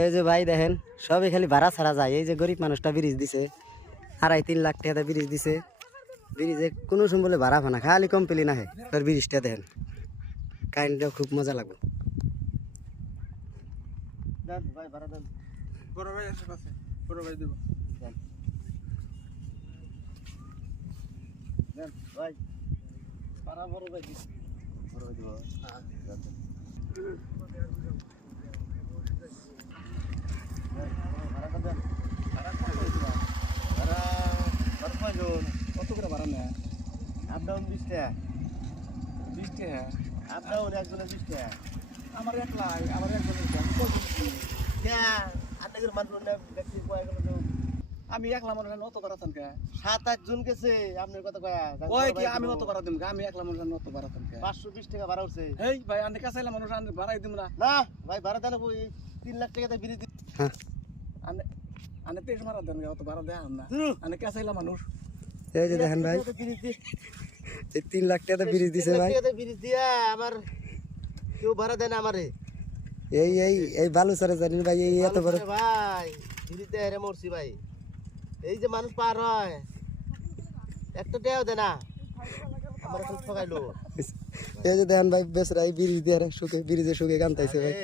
এই যে ভাই দেখেন সবই খালি ভাড়া ছাড়া যায়। এই যে গরিব মানুষটা ব্রিজ দিছে 2.5-3 লাখ টাকা ব্রিজ দিছে। ব্রিজে কোনো সময় বলে ভাড়া ফানা খালি কমপ্লেন আহে। আর ব্রিজটা দেখেন কাহিনীটাও খুব মজা লাগবে। ভাই ভাড়া দেন। বড় ভাই আশেপাশে বড় ভাই দেব দেন ভাই ভাড়া বড় ভাই দিব। বড় ভাই দিব। হ্যাঁ ভাড়াটা দেন। ভাড়া কত দিব? ভাড়া কত করে ভাড়া নেয়? আপ ডাউন 20 টাকা। 20 টাকা আপ ডাউন একজনের 20 টাকা। আমার একলা আমার একজনের আপনাদের মানুষ ব্যক্তি কয় গেল আমি একলা মনে হয় অত বাড়াতাম কে 7-8 জন গেছে আপনার কথা কয়া ওই কি আমি অত বাড়া দিম আমি একলা মনে হয় অত বাড়াতাম কে 520 টাকা ভাড়া উঠছে। এই ভাই আন্নে কাছে এলাম মানুষ আন্নে বাড়াই দিম না না ভাই ভাড়া দেন 3 লাখ টাকা দিয়ে বিড়ি দি। হ্যাঁ আন্নে আন্নে তেজ মারা দেন অত বাড়া দেয় না আন্নে কাছে এলাম মানুষ। এই যে দেখেন ভাই এই 3 লাখ টাকা বিড়ি দিছে ভাই। বিড়ি দিয়া আমার কেউ ভাড়া দেন আমারে। এই এই এই বালুচরে জানেন ভাই এই এত বড় ভাই বিড়িতে হেরে মরছি ভাই। এই যে মানুষ পার হয় একটা টাকাও দেয় না আমার এখন ঠকাইলো। এই যে দেখেন ভাই বেসরাই বিড়ি দিয়ে সুখে ব্রিজে সুখে গান তাইছে ভাই।